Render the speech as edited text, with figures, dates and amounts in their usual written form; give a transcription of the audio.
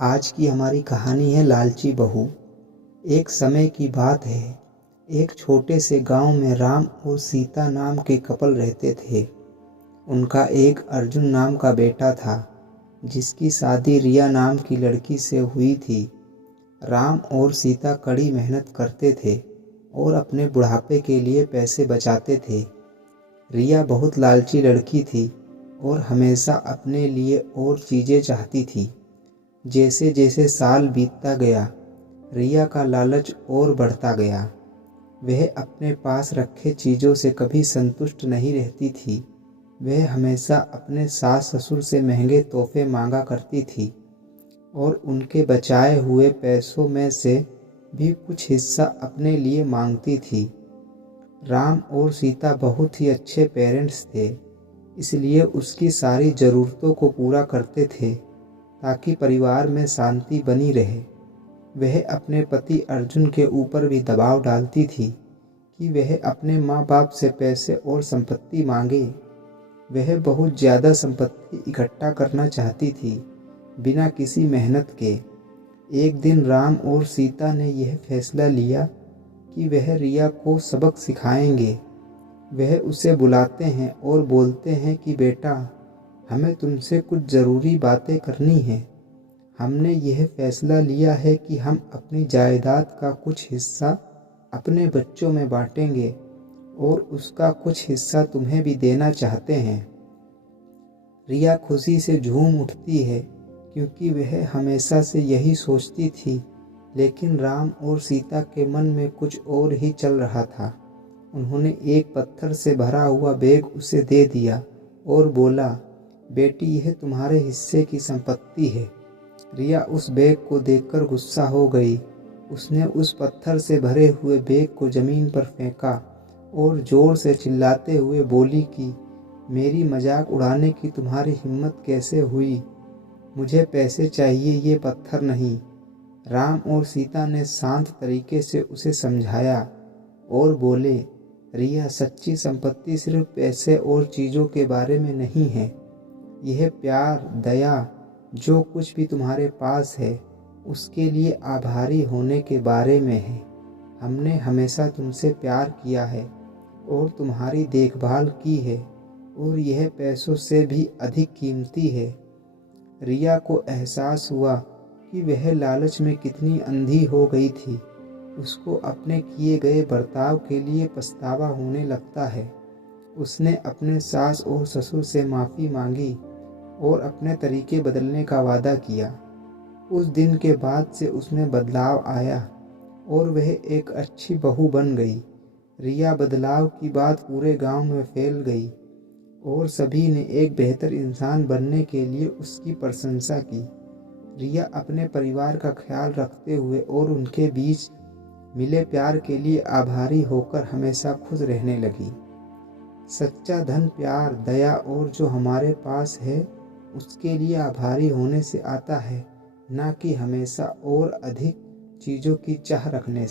आज की हमारी कहानी है लालची बहू। एक समय की बात है, एक छोटे से गांव में राम और सीता नाम के कपल रहते थे। उनका एक अर्जुन नाम का बेटा था, जिसकी शादी रिया नाम की लड़की से हुई थी। राम और सीता कड़ी मेहनत करते थे और अपने बुढ़ापे के लिए पैसे बचाते थे। रिया बहुत लालची लड़की थी और हमेशा अपने लिए और चीज़ें चाहती थी। जैसे जैसे साल बीतता गया, रिया का लालच और बढ़ता गया। वह अपने पास रखे चीज़ों से कभी संतुष्ट नहीं रहती थी। वह हमेशा अपने सास ससुर से महंगे तोहफे मांगा करती थी और उनके बचाए हुए पैसों में से भी कुछ हिस्सा अपने लिए मांगती थी। राम और सीता बहुत ही अच्छे पेरेंट्स थे, इसलिए उसकी सारी ज़रूरतों को पूरा करते थे ताकि परिवार में शांति बनी रहे। वह अपने पति अर्जुन के ऊपर भी दबाव डालती थी कि वह अपने माँ बाप से पैसे और संपत्ति मांगे। वह बहुत ज़्यादा संपत्ति इकट्ठा करना चाहती थी, बिना किसी मेहनत के। एक दिन राम और सीता ने यह फैसला लिया कि वह रिया को सबक सिखाएंगे। वह उसे बुलाते हैं और बोलते हैं कि बेटा, हमें तुमसे कुछ ज़रूरी बातें करनी है। हमने यह फैसला लिया है कि हम अपनी जायदाद का कुछ हिस्सा अपने बच्चों में बांटेंगे और उसका कुछ हिस्सा तुम्हें भी देना चाहते हैं। रिया खुशी से झूम उठती है क्योंकि वह हमेशा से यही सोचती थी, लेकिन राम और सीता के मन में कुछ और ही चल रहा था। उन्होंने एक पत्थर से भरा हुआ बैग उसे दे दिया और बोला, बेटी, यह तुम्हारे हिस्से की संपत्ति है। रिया उस बैग को देखकर गुस्सा हो गई। उसने उस पत्थर से भरे हुए बैग को ज़मीन पर फेंका और ज़ोर से चिल्लाते हुए बोली कि मेरी मजाक उड़ाने की तुम्हारी हिम्मत कैसे हुई? मुझे पैसे चाहिए, ये पत्थर नहीं। राम और सीता ने शांत तरीके से उसे समझाया और बोले, रिया, सच्ची संपत्ति सिर्फ पैसे और चीज़ों के बारे में नहीं है। यह प्यार, दया, जो कुछ भी तुम्हारे पास है उसके लिए आभारी होने के बारे में है। हमने हमेशा तुमसे प्यार किया है और तुम्हारी देखभाल की है और यह पैसों से भी अधिक कीमती है। रिया को एहसास हुआ कि वह लालच में कितनी अंधी हो गई थी। उसको अपने किए गए बर्ताव के लिए पछतावा होने लगता है। उसने अपने सास और ससुर से माफ़ी मांगी और अपने तरीके बदलने का वादा किया। उस दिन के बाद से उसमें बदलाव आया और वह एक अच्छी बहू बन गई। रिया बदलाव की बात पूरे गांव में फैल गई और सभी ने एक बेहतर इंसान बनने के लिए उसकी प्रशंसा की। रिया अपने परिवार का ख्याल रखते हुए और उनके बीच मिले प्यार के लिए आभारी होकर हमेशा खुश रहने लगी। सच्चा धन प्यार, दया और जो हमारे पास है उसके लिए आभारी होने से आता है, ना कि हमेशा और अधिक चीज़ों की चाह रखने से।